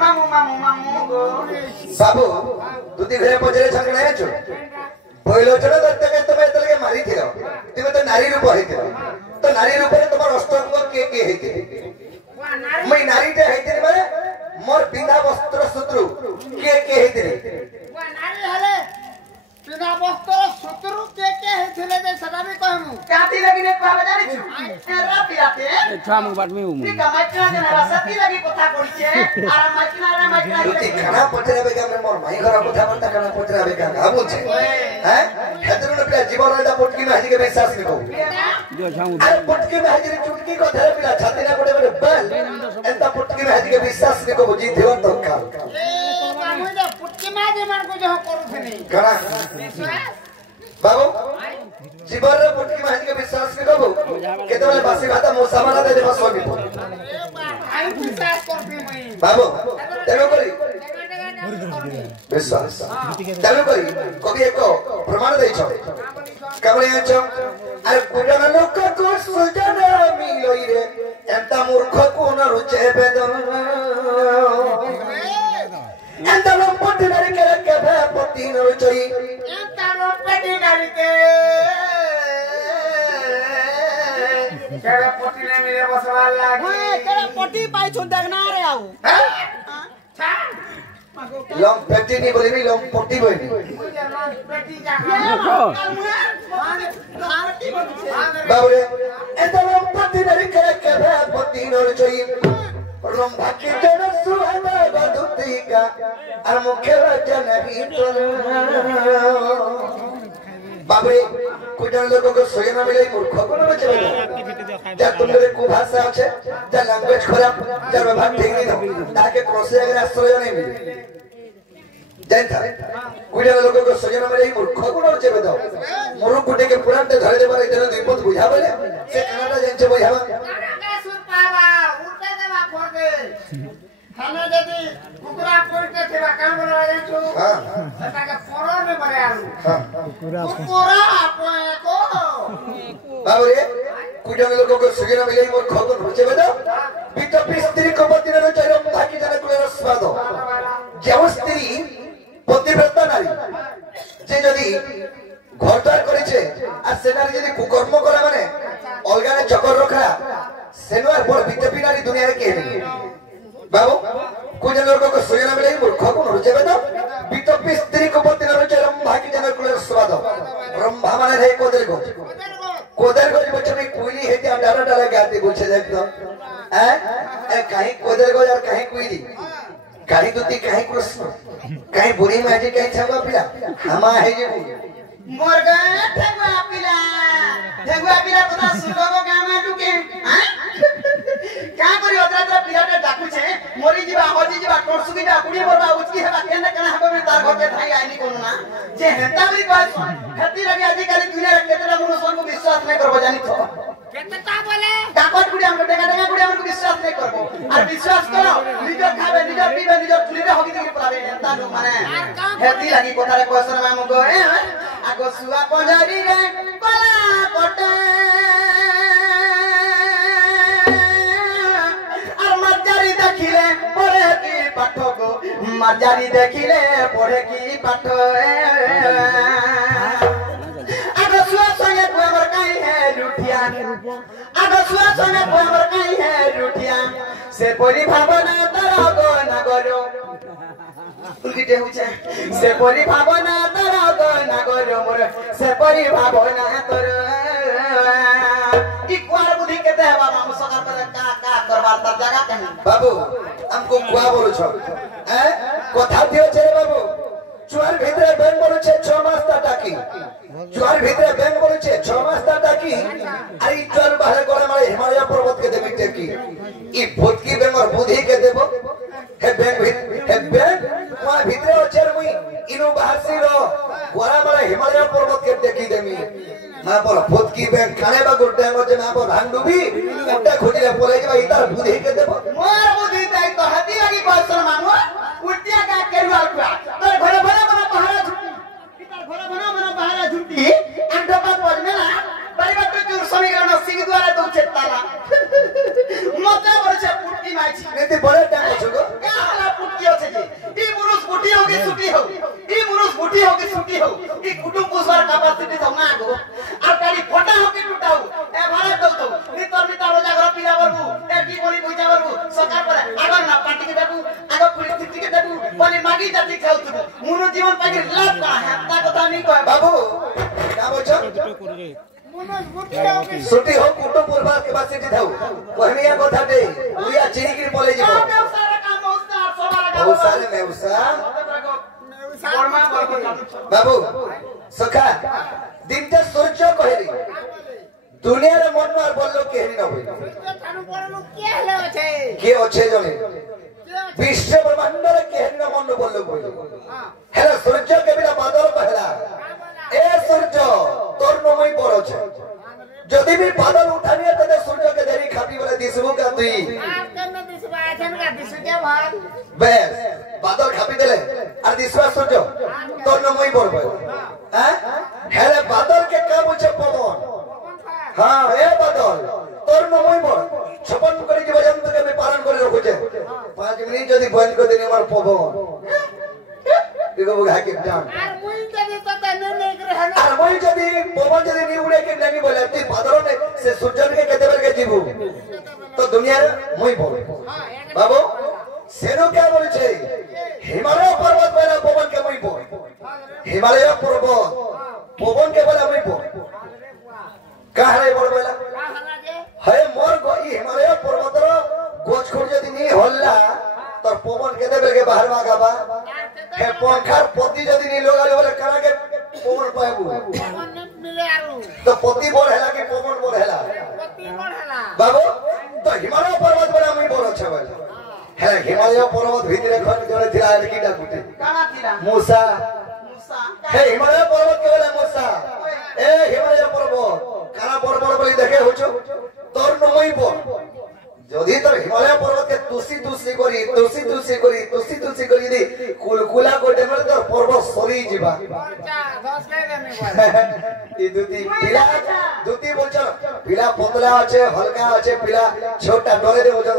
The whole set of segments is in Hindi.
मामू मामू मामू गो बाबू तू ती घरे पजरे छंगणे आछो पहिलो चलो दत्त के तुमे तलके मारी थिलो तुमे तो नारी रूप हेथिलो तो नारी रूप रे तमर अष्टांग के हेथिले मैं नारी ते हेथिले माने मोर बिना वस्त्र शत्रु के हेथिले वा नारी हले बिना वस्त्र शत्रु के हेथिले जे सदा भी कहमु काती लगिने कहबे जानि छु एरा पियाते छाम बाट में हूं ठीक माइकना जन सती लगी कथा करिছে আর माइकना तुती खाना पचरा बेगा में मोर माई घर कथा बता खाना पचरा बेगा आबु छे हैं हेतुन पिला जीवन रेदा पटकी में हाजी के विश्वास निको जो छाम अरे पटकी में हाजी चुटकी को धरे पिला छाती ना कोडे बल एंता पटकी में हाजी के विश्वास निको बुझी देवन तो का ए मामू जे पटकी में जे मन को जो करूथनी करा बाबू जीवन रे पटकी में हाजी के विश्वास निको केतबेले बासी भाता मो सामाना दे देबा सोनी आई विश्वास करबी मई बाबू तेनो करी विश्वास तेनो करी कभी एको प्रमाण देई छ काबळे आछो अरे कुजन लोक को सुजन मिलोई रे एंता मूर्ख को न रुचे बेदन एंता लोक पटी नारी के भे पति न रुचई एंता लोक पटी नारी के केरे पटी ने मेरे बसवा लागी ओए केरे पटी पाई छु देखना रे आऊ छा लम पेटी नहीं बोली लम पटी बोली पेटी जा बाबूरे एंता लोक पटी नारी के भे पति न रुचई रंभा की तेरा सुहाना बदुती का और मुख्य रचन भीतर बाबरे कुजन लोगों को सोयना मिले मूर्ख को न बचे जा तुमरे को भाषा আছে जा लैंग्वेज खराब जा व्यवहार ठीक नहीं ताके क्रोसे अगर आश्रय नहीं मिले जानता कुजन लोगों को सोयना मिले मूर्ख को न बचे दो मूर्ख गुटे के पुराण ते धरे देबार इधर द्विपद बुझा बोले से कनाडा जानचे बुझावा सुन पावा उल्टे देवा फोड़ दे हमें यदि कुकरा पोइटे थेवा काम बना जाय छु हां एटा के पोरो में मरे आलू हां कुकरा पोए को बाबरे कुजन लोगों को सुगना मिले मोर खबर बुझे बेदा बितपी स्त्री को पति न चरम भाकी जन कुलेर स्वाद जेव स्त्री पतिव्रता नारी जे जदी घरदार करिছে আর সেনারি যদি কুকর্ম করা মানে অলগানে চক্কর রখা সেনার বড় বিতপি নারী দুনিয়ার কে নেই बाबू कुछ लोगों को सुयना मिले मूर्ख को न रुचे बेदा बितपी स्त्री को पति न रुचे रंभा की जन कुलेर स्वाद रंभा माने रे कोदर को बच्चे में कोईली है क्या डाला डाला गाते बोलছে देख तो ए कहीं कोदर को यार कहीं कोईली कहीं दुती कहीं कृष्ण कहीं बुरी माजी कहीं छवा पिला हमा है जे मोर गए ठेगुआ पिला तो सुलो को गाम में टुके हां का करी अतरा पिलाटे डाकू छे मोरी जीवा होजी जीवा टोरसुकी जा कुड़ी मोरबा उचकी हेबा केने कना हबे में तार घटे थाई आइनी कोन ना जे हेता बरी बात खेती लगे आजि काली दुनिया रे केतेला मनुष्य को विश्वास नै करबो जानि तो केतेटा बोले डाकट कुड़ी हम डेगा डेगा कुड़ी हम को विश्वास नै करबो और विश्वास करो निजो खाबे निजो पीबे निजो चुली रे हगी दिके पराबे हेता नु माने खेती लगी कोठा रे क्वेश्चन मामु को आगो सुआ पंजारी रे बला पटे देखिले पढ़े की पाठ को मजारी देखिले पढ़े की पाठ आगो सुआ संगे को हमर काई है लुटिया आगो सुआ संगे को हमर काई है लुटिया से परि भावना तारा गो ना गरो उलगिटे हुचे से परि भावना तारा गो ना गरो मोर से परि भावना तोर ई कुआर बुद्धि के देवा माम सकर पर का करबार त जगह कहीं बाबू हमको कुआ बोलो छ हैं कथा दियो छे बाबू चुआर भीतर बैंक बोलो छे 6 मास ता टाकी चुआर भीतर बैंक बोलो छे 6 मास ता टाकी आई चल बाहर गोला मारे हिमालय पर्वत के देबी टेकी ई भूतकी बैंक और बुद्धि के देबो हे बैंक कुआ भीतर अचर मुई इनु बाहर से रो गोला मारे हिमालय पर्वत के टेकी देमी मैं बोला भूतकी बैंक काने बा गुड्डे मजे मैं बोला भांग डूबी गुड्डे खोजिले बोले जे भाई तार बुद्धि के देबो मोर बुद्धि ताई तो हाथी लगी क्वेश्चन मांगो उल्टिया का केरुआ कुआ तोर घरे भरे मना पहाड़ा झुटी तार घरे भरे मना पहाड़ा झुटी अंडा का पज में ना बड़ी बात तो समीकरण सिंह द्वारा तो चेताला मत बोल छे पुट्टी माची नेते बड़े टाइम छगो काला पुटकी আছে যে এই মুরুষ গুটি হোক কি ছুটি হোক এই মুরুষ গুটি হোক কি ছুটি হোক এই কুটুম পুষবার ক্যাপাসিটি থাও না গো আর কালি ফটা হোক কি টুটাও এ ভাড়া দাও তো নিতর নিতর জাগর পিলা বলবু এ কি বলি বুঝা বলবু সকার পরে আগর না পার্টি কে দেখু আগর পরিস্থিতি কে দেখু বলি মাগি জাতি খাউতু মুরু জীবন পাগি লাভ না হেতা কথা নি কয় बाबू क्या बोलছো ছুটি হোক কুটুম পরিবার ক্যাপাসিটি থাও কহনিয়া কথাতে উইয়া চিরিগিরি পলে যাব बहुत सारे मेउसा बाबू सखा दिनते सूर्य कहरी दुनिया रे मन मार बोललो केहनी न होई के अच्छे जने विश्व ब्रह्मांड रे केहनी न मन बोललो कोई हेला सूर्य के बिना बादल पहला ए सूर्य तोर नमई पड़ो छे जदी भी बादल उठानी है तदे सूर्य के देरी खापी वाला दिसबो का तुई बेस बादल खापी देले আর দিশবা সূর্য তোর নমই পড়বে হ্যাঁ হেলে বাদল কে কাম হচ্ছে পবন হ্যাঁ এ বাদল তোর নমই পড় ছপন করে যে বাজান তোকে আমি পালন করে রাখুছে 5 মিনিট যদি বন্ধ করে দিন আমার পবন এগো বুঝা কি ডান আর মই যদি পবন যদি নি উড়ে কে নামি বলে তুই বাদল নে সে সূর্য কে কেতে বের কে জীবু তো দুনিয়ার মই পড় বাবু সেনো কে বলছে हिमालय पर्वत बेला पवन के मई बोल हिमालय पर्वत पवन के बेला मई बोल का हरे बोल बेला हे मोर गो ई हिमालय पर्वत रो गोछ खोर जदी नी हल्ला तोर पवन के देबे के बाहर मा गाबा हे पंखार पति जदी नी लोगाले बोले करा के पवन पाएबू तो पति बोल हैला कि पवन बोल हैला बाबू तो हिमालय पर्वत बेला मई बोल छ बेला है हिमालय पर्वत भीतरे घर जड़े थिला की डाकुटे काना थिला मूसा मूसा हे हिमालय पर्वत के बोले मूसा ए हिमालय पर्वत काना बड़ बड़ बोली देखे होछो तोर नमई बोल जदी तोर हिमालय पर्वत के तुसी करी दी कुलकुला कोटे में तोर पर्वत सरी जीवा ई दुती बोलछो पिला पतला আছে हल्का আছে पिला छोटा डरे दे बोलछो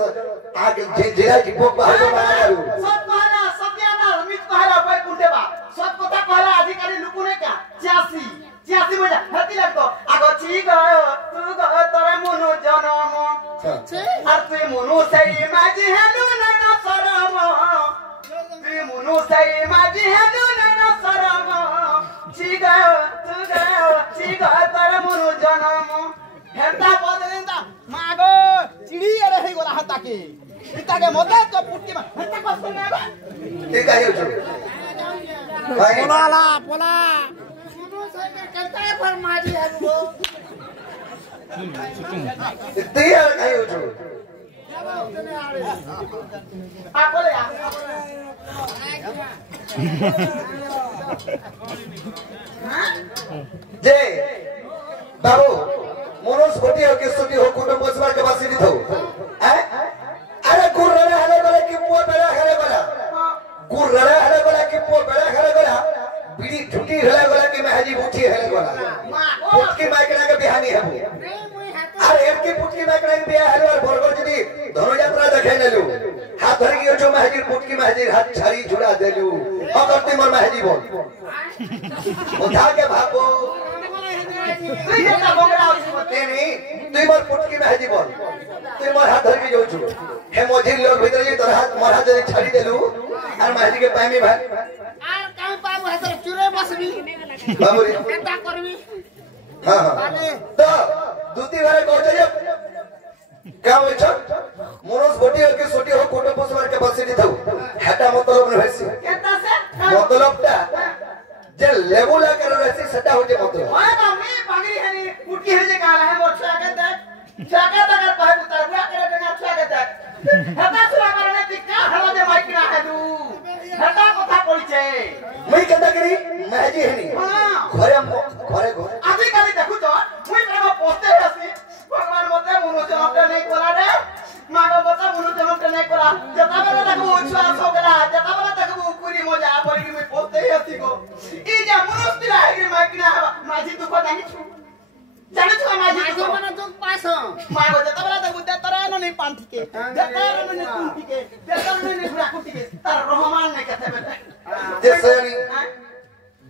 आगे जिरा की पोक बाहर बाहर सब कहला सत्याना अमित कहला कोई कुंटेबा सब কথা कहला अधिकारी लुकुने का 86 बोला हती लगतो आगो छी गयो तू गयो तोरे मनु जनम আর তুই মनु सही माजी हेलु न सरम তুই মनु सही माजी हेलु न सरम छी गयो तू गयो छी गयो तोरे मनु जनम हेंता बदलिंदा मागो चिड़ी एरे हे गोला हताके इताके मते तो पुटकी मा हेंता कस ना बा ठीक है जो भाई पोला कंता पर माजी हेलु इतनी यार कहीं हो जो आ बोले आ जे बाबू मनोज गोटी हो के सुटी हो कुटुंब बसवा के बासिनी थो अरे गुर्रा हले गले की पुआ बेड़ा हले गला गुर्रा हले गला की पुआ बेड़ा हले गला बीड़ी झुटी हले गला की महजी उठी हले गला पुटकी माइकना के बिहानी है अरे एक की पुटकी माइकना के बिया हले और बरबर जदी धनु यात्रा देखे नेलु हाथ धर की जो महजी पुटकी महजी हाथ छारी जुड़ा देलु अगर ती मोर महजी बोल उठा के भागो তুই যেটা বগড়া तेनी तुई मोर पुटकी महजी बोल तुई मोर हाथ धर के जो छु हे मोजिर लोग भीतर जी तोर हाथ मोर हाथ जदी छाड़ी देलु और महजी के पामी भाई আর কাম পাবো হাতে চুরে বসবি बाबू रे কেটা করবি हां हां तो दूती घरे कहते जे क्या होय छ मनोज गोटी हो के सोटी हो कोटो बसवार के बसिनी थाउ हेटा मतलब न होइसी কেটা সে मतलबटा जे लेबुला कर रहसी सेटा होजे मतलब ओए मम्मी पागरी हनी पुटकी है जे काला है मोर छाके तक अगर पाए उतार बुआ करे देगा छाके तक हेता सुरा करने टिका हला दे माइक ना है तू हेता কথা কইছে मैं केदा करी महजी हनी हां घरे আজি কালি দেখু তো মুই প্রেম পোস্টে আছি ভগবান মতে মনো জনতে নাই করা রে মাগো বতা মনো জনতে নাই করা যেটা বেলা দেখু উছলা সগলা যেটা বেলা দেখু পুরি মজা পড়ি কি মুই পোস্টে আছি গো ই যে মনস্তিরা হেগি মাইক না মাঝি দুঃখ জানি ছু माजी माजी को मन दुख पास मां हो जाता बला तो देता रहनो नहीं पांठी के देता रहनो नहीं कुंठी के देता रहनो नहीं कुंठी के तार रहमान ने कहते बेटा जे सयानी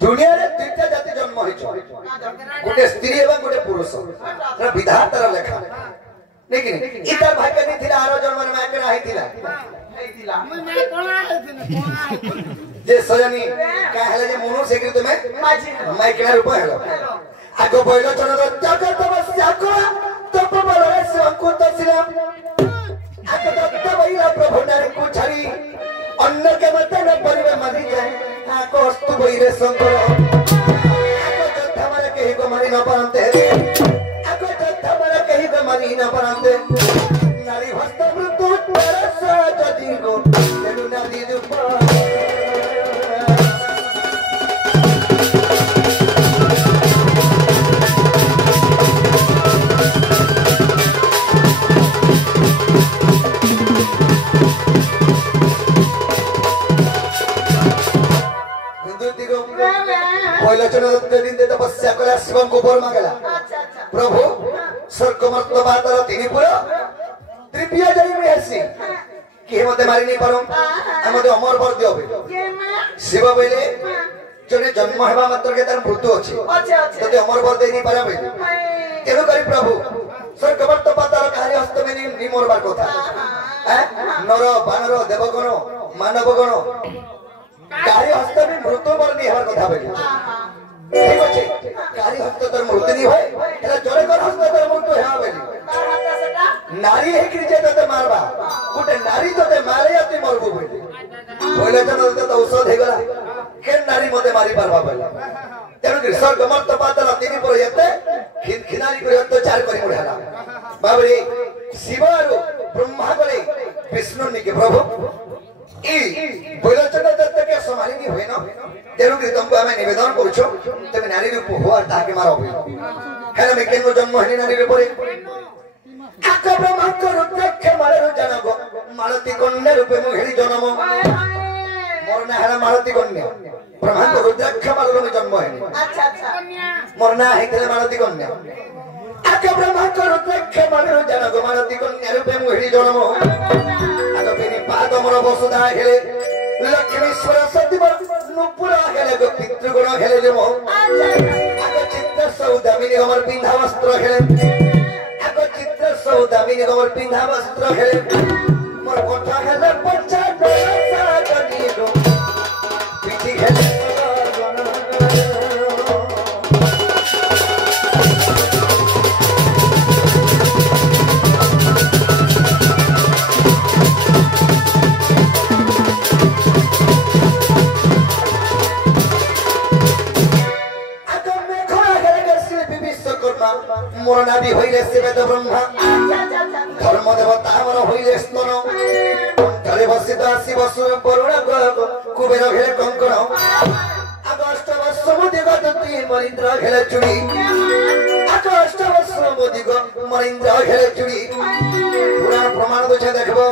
दुनिया रे तीनटा जाति जन्म होइछ गोटे स्त्री एवं गोटे पुरुष तर विधातार लेखा लेकिन इतार भाग्य नहीं थिला आरो जन्म में आके रही थिला हेतिला मैं कोना है जे सयानी का हले जे मनु सेकरी तुमे माजी मैं केना रूप हेलो आगो बइलो चन जगत तपस्या करा तप बलरे संकुत सिला आगो दत्त बइला प्रभु नारी को छाड़ी अन्न के मत न परिवे मरि जाए आको अस्तु बइरे शंकर आको जत्था मारे केहि को मारी न पारंते आको जत्था मारे केहि को मारी न पारंते नारी हस्त मृत्यु परस जदि को तेनु नारी रूप दिन दे तपस्या कला शिवं को बर मांगला अच्छा अच्छा प्रभु स्वर्ग मर्त बातर तिनी पुर तृतीय जई में हसी के मते मारी नहीं पारो हमते अमर बर दियो के मां शिव बेले जने जन्म हेबा मात्र के तार मृत्यु अछि अच्छा अच्छा तते अमर बर दे नहीं पारा बे केनो करी प्रभु स्वर्ग मर्त बातर कार्य हस्त में नहीं मोरबार कथा नर बानर देवगण मानवगण कार्य हस्त में मृत्यु बर नहीं हेबार कथा बे ठीक अछि कार्य हस्त तर मृत्यु नहीं होय एला जरे कर हस्त तर मृत्यु हेबा बेली तार हाथ सेटा नारी है कि जे तते मारबा गोटे नारी तते मारे अति मरबो बोले बोले त औषध हे गला के नारी मते मारी पारबा बोले तेनु कि स्वर्ग मर्त पातल तिनी पर यते खिनारी पर अत्याचार करि मुढाला बाबरे शिव आरो ब्रह्मा गले विष्णु निके प्रभु ई बोलचन दत्त के समालिनी होय न तेनु कि तुमको हमें निवेदन करूछो तमे नारी रूप हो ताके मारो हेले में केनो जन्म हेनी नारी रूप रे आका ब्रह्मा को रुद्रक्ष मारु जनगो मालती कन्या रूपे मु हेली जन्म मोर ना हेला मालती कन्या ब्रह्मा को रुद्रक्ष मारु में जन्म हेनी अच्छा अच्छा मोर ना हेतले मालती कन्या आका ब्रह्मा को रुद्रक्ष मारु जनगो मालती कन्या रूपे मु हेली जन्म आका बेनी पाद मोर वसुधा हेले लक्ष्मीश्वर सती नुपुरा हेले गो पितृगुण हेले ले मो आका चित्त सौदामिनी हमर पिंधा वस्त्र हेले चित्र सौदामिनी हमर पिंधा वस्त्र हेले मोर कोठा हेले पचा डोला साजनी गो पिठी हेले मोर नाभि होइले शिवेद ब्रह्मा धर्म देवता हमर होइले स्तन कंठरे बसित आसी बसुर वरुण कुबेर घेले कंकण अगस्त वर्ष मुदिग दति मरीन्द्र घेले चुड़ी अगस्त वर्ष मुदिग मरीन्द्र घेले चुड़ी पुराण प्रमाण दोछे देखबो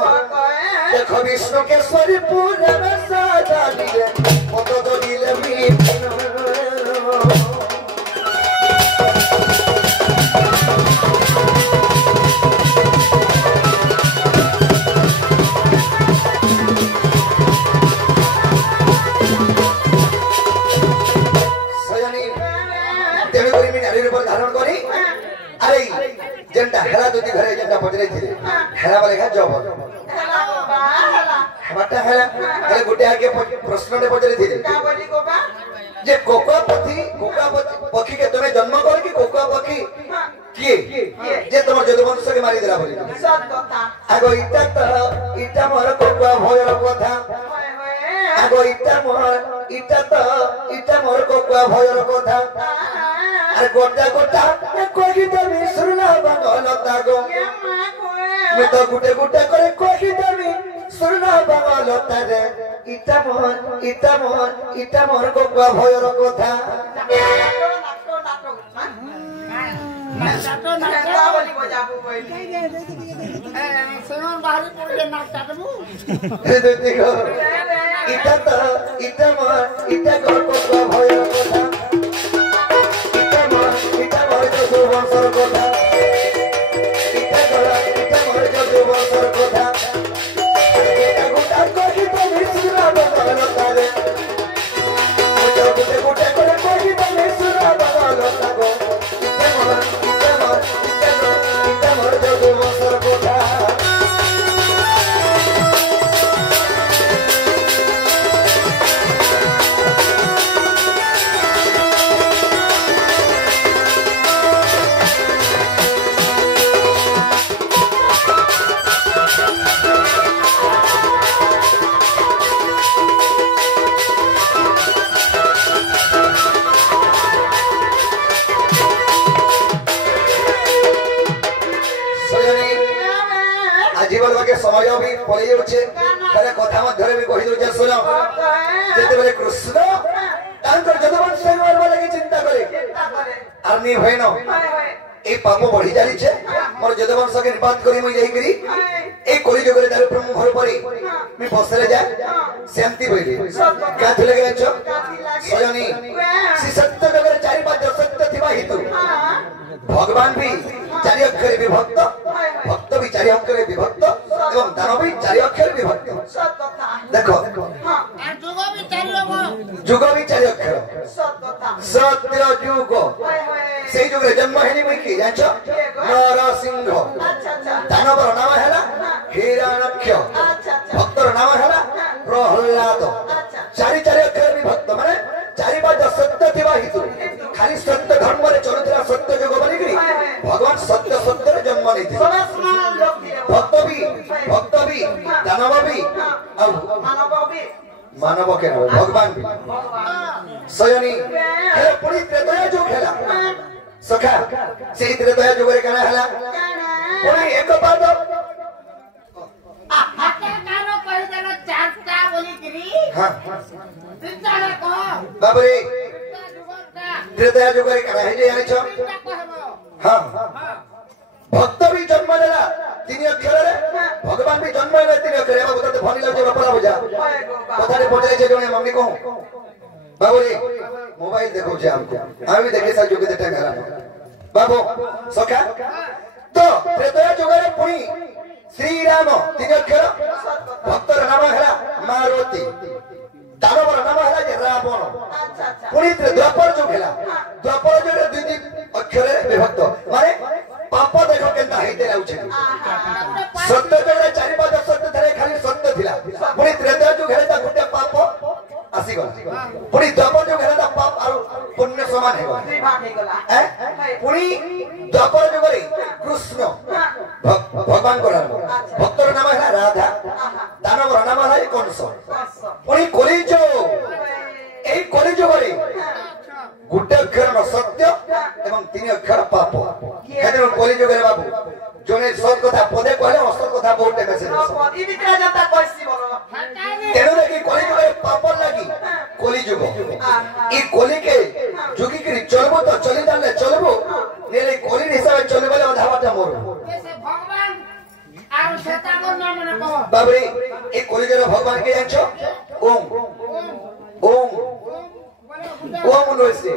देख विष्णु के स्वरी पूर्ण में साजा दिले पद दिले मी हेला दुदी घरे जेंटा पजरे थिले हेला बोले का जब हेला बाबा हेला बटा हेला हेले गुटे आके प्रश्न ने पजरे थिले का बोली कोबा जे कोका पक्षी के तुमे जन्म कर कि कोका पक्षी किए जे तमर जदुवंश के मारी देला बोली सत कथा आगो इटा मोर कोका भयर कथा आगो इटा मोर कोका भयर कथा अरे गोटा गोटा कोही देवी सुरना बंगलता गो मैं तो गुटे गुटे करे कोही देवी सुरना बंगलता रे इटा मोर को भयर कथा नाटो नाटो बोली बजाबू बोली सेवन बाहर पड़े नाक काटबू देखो इटा घर को भयर कथा इटा मोर को सुबंसर कथा समय भी पड़े जाउछे खरे कथा मध्यरे भी कहि दउछे सुनो जेते बेले कृष्ण तांकर जदुवंश मारबा लागि चिंता करे आर नि भइनो ए पाप बढ़ी जाली छे मोर जदुवंश के निपात करी मई जाई करी ए कोली जगरे दारू ब्रह्म घर परी मी बसले जा शांति भइली का थले गए छ सजनी श्री सत्य जगरे चारि पांच सत्य थिबा हेतु भगवान भी चारि अक्षर विभक्त भक्त भी चारि अक्षर विभक्त एवं दानव भी चारि अक्षर विभक्त देखो जुग भी चारि अक्षर सत्य जुग सेई जुग रे जन्म हेनी मई की जानछो नरसिंह दानवर नाम हैला हिरण्यक्ष भक्तर नाम हैला प्रहलाद चारि चारि अक्षर विभक्त माने चारि पांच सत्य थिबा हेतु खाली सत्य धर्म रे चलुतरा सत्य जुग बनी करी भगवान सत्य सत्य रे जन्म लेथि भक्त भी दानव भी और मानव के भगवान भी सयनी हे पुरी त्रेतया जुग हैला सखा सेई त्रेतया जुग रे कना हैला पुरी एक पाद कानो कहि देलो चारटा बोली करी हां तीनटा रे कह बाबरे त्रेतया जुग रे कना है जे जानि छ हां भक्त भी जन्म लेला तीन अक्षर रे भगवान भी जन्म लेला तीन अक्षर रे बाबू त भनी लागे बापला बुझा कथा रे पटरे जे जने मम्मी को बाबू रे मोबाइल देखो जे हमको हम भी देखे सा जुग देटा घर बाबू सखा तो त्रेतया जुग रे पुनी श्री राम तीन अक्षर भक्तर नाम हैला मारुति दानवर नाम हैला जे रावण पुनी द्वापर जुग हैला द्वापर जुग रे दुई अक्षर रे विभक्त माने पाप देखो केनता हेते लाउछे सत्य जगरे चारि पांच सत्य थरे खाली सत्य थिला पुनी त्रेतया जुग हेले ता गुटे पाप आसी गला पुनी द्वापर जुग हेले ता पाप आरो पुण्य समान हे गला पुनी द्वापर जुग रे कृष्ण भगवान को भक्तर नाम है राधा दानवर नाम है कंस पुनी कलिजुग ए कलिजुग रे गुटे अक्षर सत्य एवं तीन अक्षर पाप हेदर कलिजुग रे बाबू जोने सत कथा पदे कहले असत कथा बहुत मेसेज पदी बितरा जाता कहसी बोलो तेनु देखि कलिजुग रे पाप लागी कलिजुग ई कलि के जुगी के चलबो तो चली जाले चलबो नेले कलि हिसाब चलबले आधा बाटा मोर कैसे भगवान आर सेता को नाम न कह बाबरे ए कलिजुग रे भगवान के जानछो ओम ओम ओम नोसे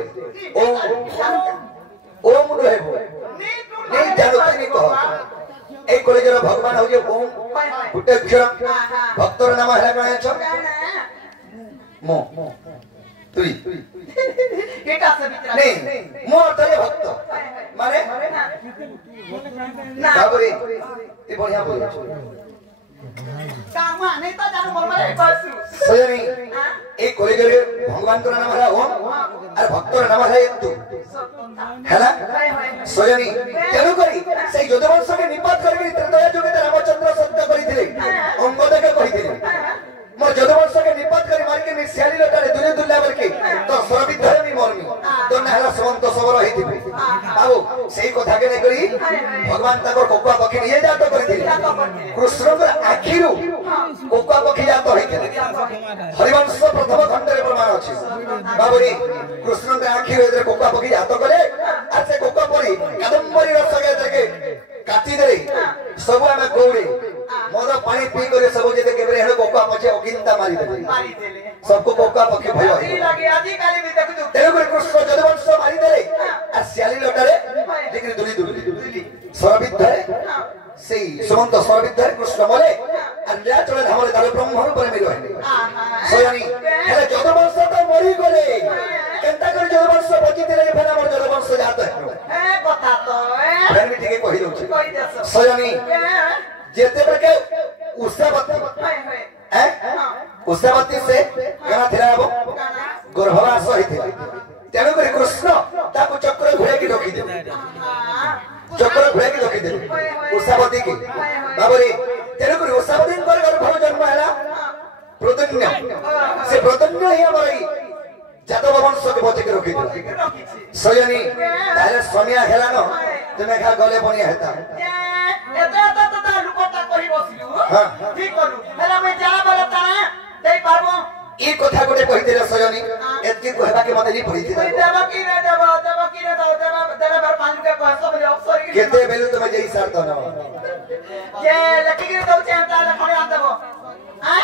ओम रहबो नहीं जानो नहीं कहो ए कलिजुग रे भगवान हो जे ओम गुटे अक्षर भक्तर नाम हैला कना छ मो तुई केटा से बितरा नहीं मो अर्थ है भक्त माने बाबरे ते बढ़िया बोल कामा नहीं तो जानो मोर मारे कहसु सजनी ए कलिजुग रे भगवान को नाम है ओम और भक्तर नाम है तू हैला सजनी तेनु करी से यदुवंश के निपात करके त्रेतया जुग में रामचंद्र सत्य करिथिले अंगद के कहिथिले मोर यदुवंश के निपात करी मार के मिसियाली लटारे दुले दुल्ला बरके तो सरबिधर मी मरमी तो नहला समंत सबर हिथिबे बाबू सेही कथा के नै करी भगवान ताको कोकुआ पखी निये जात करिथिले कृष्ण के आखिरु कोकुआ पखी जात होइथिले हरिवंश प्रथम खंड रे प्रमाण अछि बाबू रे कृष्ण के आखिरु एदरे कोकुआ पखी जात करे आ से कोकुआ परी कादंबरी रस के देके काटी दे सब हमें कोड़े मद पानी पी करे सब जे केबरे हेड कोकुआ पछे अकिंता मारी दे सबको कोकुआ पखी भय ई लागे आदि काली भी देखु तेरे कृष्ण जदुवंश मारी दे आ सियाली लटारे लेकिन दुली दुली सरबिधरे सेई सुमंत सरबिधरे कृष्ण मले आ ल्या चले हमरे दाल ब्रह्म रूप में मिलो है सयनी हेले जदुवंश तो मरी गले केनता कर जदुवंश बची दिले फेना मोर जदुवंश जात है ए कथा तो ए फेन भी ठीक कहि दउछि कहि देसो सयनी जेते बके उषावती उषावती से कना थिला हबो गर्भवास होइथिला तेनु करे कृष्ण ताको चक्र घुरे की रखी दे चक्र घुरे की रखी दे उषावती की बाबरे तेनु करे उषावती कर गर्भ जन्म हैला प्रदन्य से प्रदन्य ही हमरई जादव वंश के बचे के रखी दे सयनी तारे सोनिया हेला न तुमे खा गले बनिया हेता एता तो लुकोटा कहिबो बसिलु हां ठीक करू हेला मैं जा बोला ताना देई पारबो ई कथा गोटे कहिते रे सजनी एतकी कहबा के मते नी पड़ी थी देबो की रे देबो देबो बार 5 रुपया कहसो बोले अफसर की केते बेलु तुम जई सार तो ना जे लकी के दउ छे ता खड़े आ देबो हां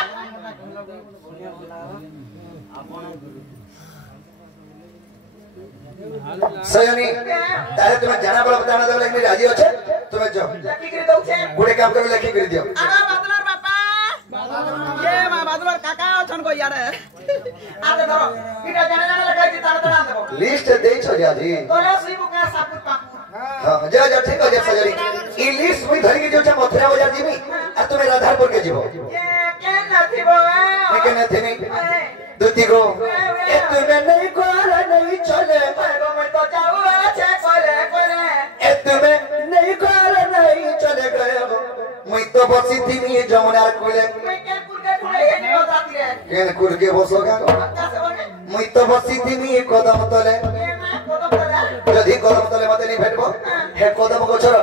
सजनी तारे तुम जाना बड़ा बताना दे लेकिन राजी होछे तुम जाओ लकी के दउ छे गोटे काम कर लेखी कर दियो आगा बादलर बापा ये मा बादलर काका छन को यार आते धरो इटा जाने जाने लगाई छी तारा तारा देबो लिस्ट देई छ जाजी तोले सुई बुका सापुत पाकू हां जा जा ठीक हो जा सजनी ई लिस्ट मुई धरि के जो छ मथुरा बाजार जीवी आ तुम राधापुर के जीवो ये के नथिबो के न थेनी दुती गो ए तुमे नहीं कोरा नहीं चले मैं तो जाऊ छे कोले कोले ए तुमे नहीं कोरा नहीं चले गए मुई तो बसी थी मी जमुना कोले मैं के पुरके ठुले हे नहीं होती रे केन कुल के बसोगा पक्का से बोले मुई तो बसी थी मी कदम तले ये मां कोदम तले जदी कदम तले मते नहीं भेटबो हे कदम गोचर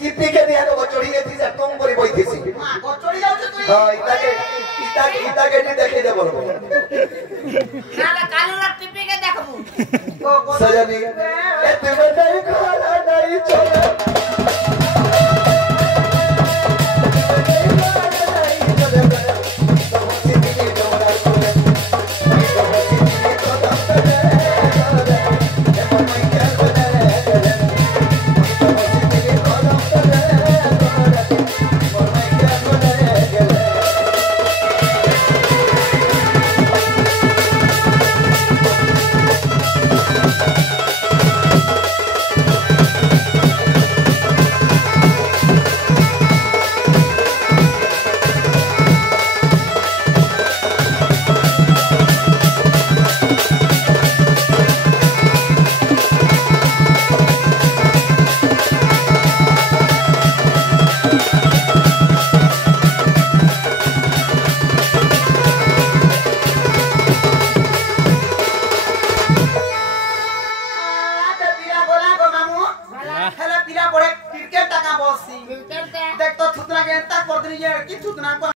टिपी के दिया को चढ़ी गई थी तुम परी बई थी मां को चढ़ी जाऊ तू हां इता के नहीं देखे दे बोलो नाला कालूरा टिपी के देखबू को सजनी ए तुमे नहीं कोरा नहीं चले